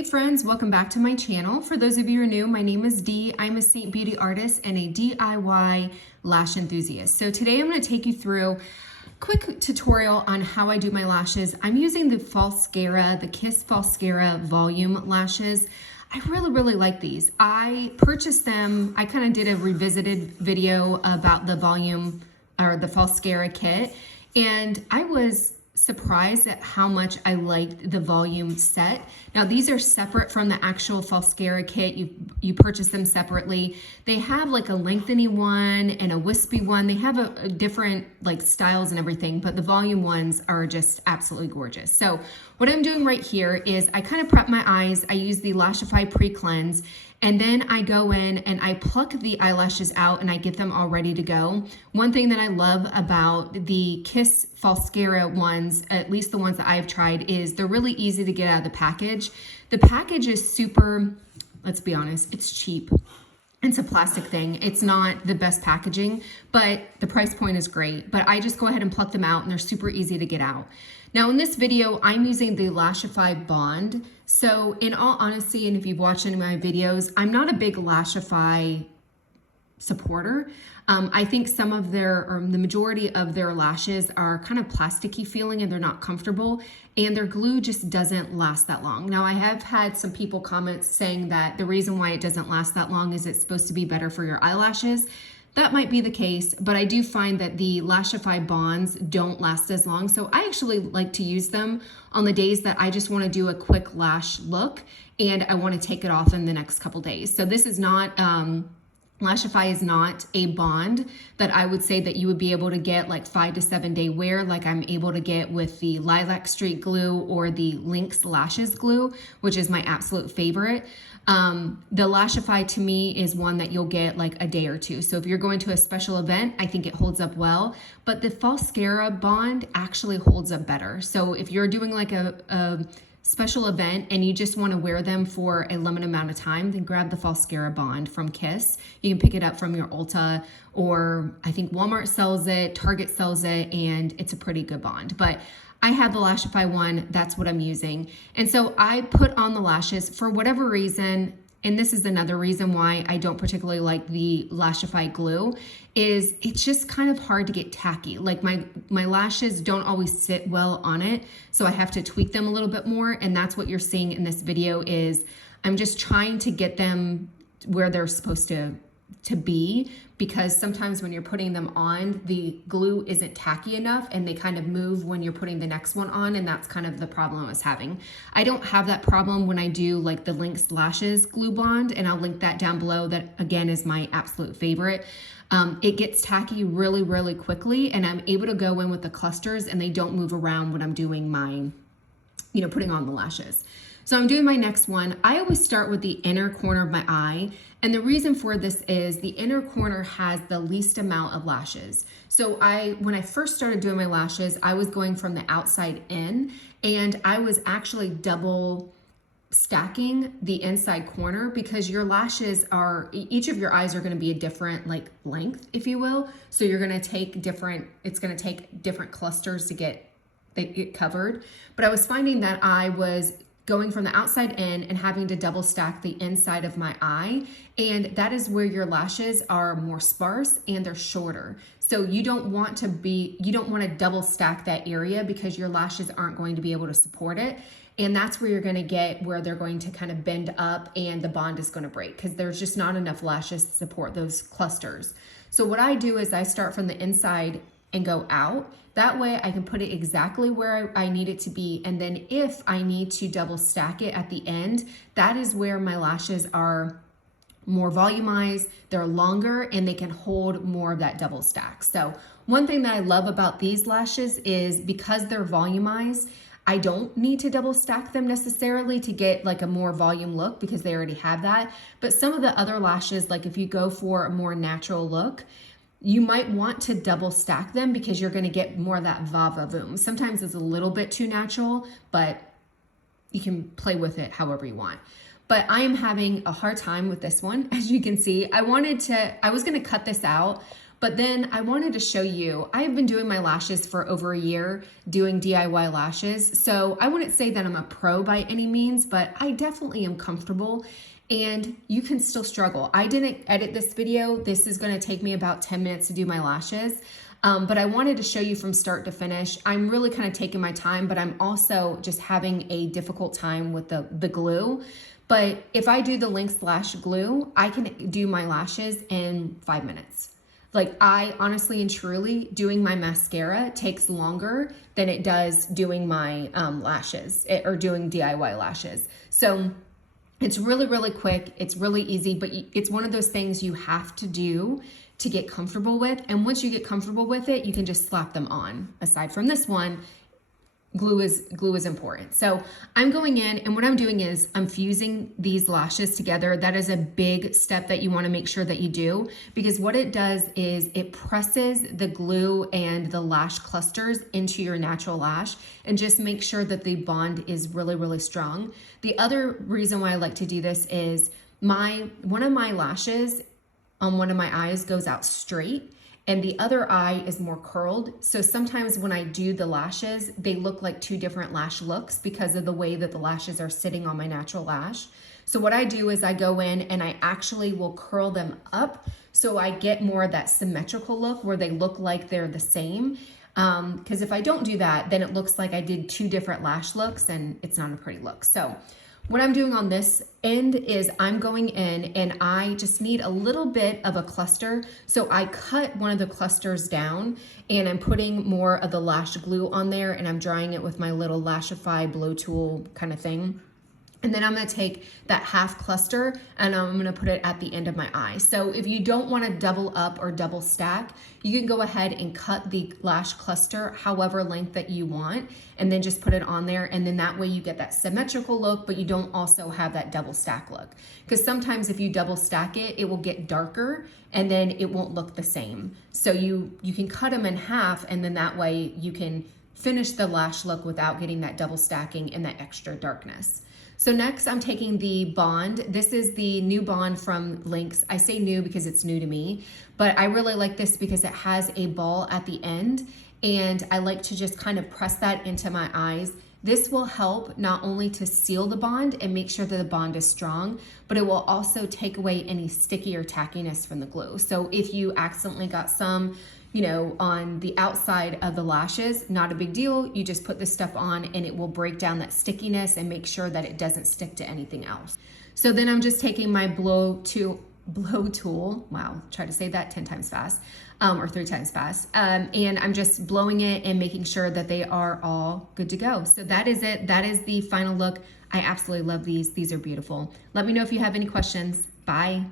Hey friends, welcome back to my channel. For those of you who are new, my name is Dee. I'm a Saint Beauty artist and a DIY lash enthusiast. So today I'm going to take you through a quick tutorial on how I do my lashes. I'm using the the Kiss Falscara Volume lashes. I really like these. I purchased them. I kind of did a revisited video about the volume or the Falscara kit, and I was surprised at how much I liked the volume set. Now these are separate from the actual Falscara kit. You purchase them separately. They have like a lengthening one and a wispy one. They have a different like styles and everything, but the volume ones are just absolutely gorgeous. So what I'm doing right here is I kind of prep my eyes. I use the Lashify Pre-Cleanse, and then I go in and I pluck the eyelashes out and I get them all ready to go. One thing that I love about the Kiss Falscara ones, at least the ones that I've tried, is they're really easy to get out of the package. The package is super, let's be honest, it's cheap. It's a plastic thing. It's not the best packaging, but the price point is great. But I just go ahead and pluck them out and they're super easy to get out. Now in this video, I'm using the Lashify Bond. So in all honesty, and if you've watched any of my videos, I'm not a big Lashify supporter. I think some of the majority of their lashes are kind of plasticky feeling and they're not comfortable, and their glue just doesn't last that long. Now I have had some people comment saying that the reason why it doesn't last that long is it's supposed to be better for your eyelashes. That might be the case, but I do find that the Lashify Bonds don't last as long. So I actually like to use them on the days that I just want to do a quick lash look and I want to take it off in the next couple days. So this is not, Lashify is not a bond that I would say that you would be able to get like 5 to 7 day wear like I'm able to get with the Lilac Street glue or the Lynx Lashes glue, which is my absolute favorite. The Lashify to me is one that you'll get like a day or two. So if you're going to a special event, I think it holds up well, but the Falscara Bond actually holds up better. So if you're doing like a special event and you just want to wear them for a limited amount of time, then grab the Falscara Bond from Kiss. You can pick it up from your Ulta, or I think Walmart sells it, Target sells it, and it's a pretty good bond. But I have the Lashify one, that's what I'm using. And so I put on the lashes for whatever reason, and this is another reason why I don't particularly like the Lashify glue, is it's just kind of hard to get tacky. Like my lashes don't always sit well on it, so I have to tweak them a little bit more, and that's what you're seeing in this video is I'm just trying to get them where they're supposed to be, because sometimes when you're putting them on, the glue isn't tacky enough and they kind of move when you're putting the next one on, and that's kind of the problem I was having. I don't have that problem when I do like the Lynx Lashes glue bond, and I'll link that down below. That again is my absolute favorite. It gets tacky really quickly, and I'm able to go in with the clusters and they don't move around when I'm doing my, putting on the lashes. So I'm doing my next one. I always start with the inner corner of my eye. And the reason for this is the inner corner has the least amount of lashes. So when I first started doing my lashes, I was going from the outside in, and I was actually double stacking the inside corner, because your lashes each of your eyes are going to be a different like length, if you will. So you're going to take it's going to take different clusters to get covered. But I was finding that I was going from the outside in and having to double stack the inside of my eye. And that is where your lashes are more sparse and they're shorter. So you don't want to double stack that area, because your lashes aren't going to be able to support it. And that's where you're going to get where they're going to kind of bend up and the bond is going to break, because there's just not enough lashes to support those clusters. So what I do is I start from the inside and go out. That way I can put it exactly where I need it to be. And then if I need to double stack it at the end, that is where my lashes are more volumized, they're longer, and they can hold more of that double stack. So one thing that I love about these lashes is because they're volumized, I don't need to double stack them necessarily to get like a more volume look, because they already have that. But some of the other lashes, like if you go for a more natural look, you might want to double stack them, because you're going to get more of that va-va-voom. Sometimes it's a little bit too natural, but you can play with it however you want. But I am having a hard time with this one. As you can see, I was going to cut this out, But then I wanted to show you, I've been doing my lashes for over a year, doing DIY lashes. So I wouldn't say that I'm a pro by any means, but I definitely am comfortable, and you can still struggle. I didn't edit this video. This is gonna take me about 10 minutes to do my lashes. But I wanted to show you from start to finish. I'm really kind of taking my time, but I'm also just having a difficult time with the glue. But if I do the Lynx Lash glue, I can do my lashes in 5 minutes. Like, I honestly and truly, doing my mascara takes longer than it does doing my lashes or doing DIY lashes. So it's really, really quick. It's really easy, but it's one of those things you have to do to get comfortable with. And once you get comfortable with it, you can just slap them on. Aside from this one, glue is important. So I'm going in, and what I'm doing is I'm fusing these lashes together. That is a big step that you want to make sure that you do, because what it does is it presses the glue and the lash clusters into your natural lash, and just make sure that the bond is really, really strong. The other reason why I like to do this is one of my lashes on one of my eyes goes out straight, and the other eye is more curled. So sometimes when I do the lashes, they look like two different lash looks because of the way that the lashes are sitting on my natural lash. So what I do is I go in and I actually will curl them up so I get more of that symmetrical look where they look like they're the same. Because if I don't do that, then it looks like I did two different lash looks, and it's not a pretty look. So what I'm doing on this end is I'm going in and I just need a little bit of a cluster. So I cut one of the clusters down, and I'm putting more of the lash glue on there, and I'm drying it with my little Lashify blow tool kind of thing. And then I'm gonna take that half cluster and I'm gonna put it at the end of my eye. So if you don't wanna double up or double stack, you can go ahead and cut the lash cluster however length that you want, and then just put it on there. And then that way you get that symmetrical look, but you don't also have that double stack look. Because sometimes if you double stack it, it will get darker and then it won't look the same. So you can cut them in half, and then that way you can finish the lash look without getting that double stacking and that extra darkness. So next I'm taking the bond. This is the new bond from Lynx. I say new because it's new to me, but I really like this because it has a ball at the end, and I like to just kind of press that into my eyes. This will help not only to seal the bond and make sure that the bond is strong, but it will also take away any sticky or tackiness from the glue. So if you accidentally got some, on the outside of the lashes, not a big deal. You just put this stuff on and it will break down that stickiness and make sure that it doesn't stick to anything else. So then I'm just taking my blow tool, wow, try to say that 10 times fast, or 3 times fast. And I'm just blowing it and making sure that they are all good to go. So that is it. That is the final look. I absolutely love these. These are beautiful. Let me know if you have any questions. Bye.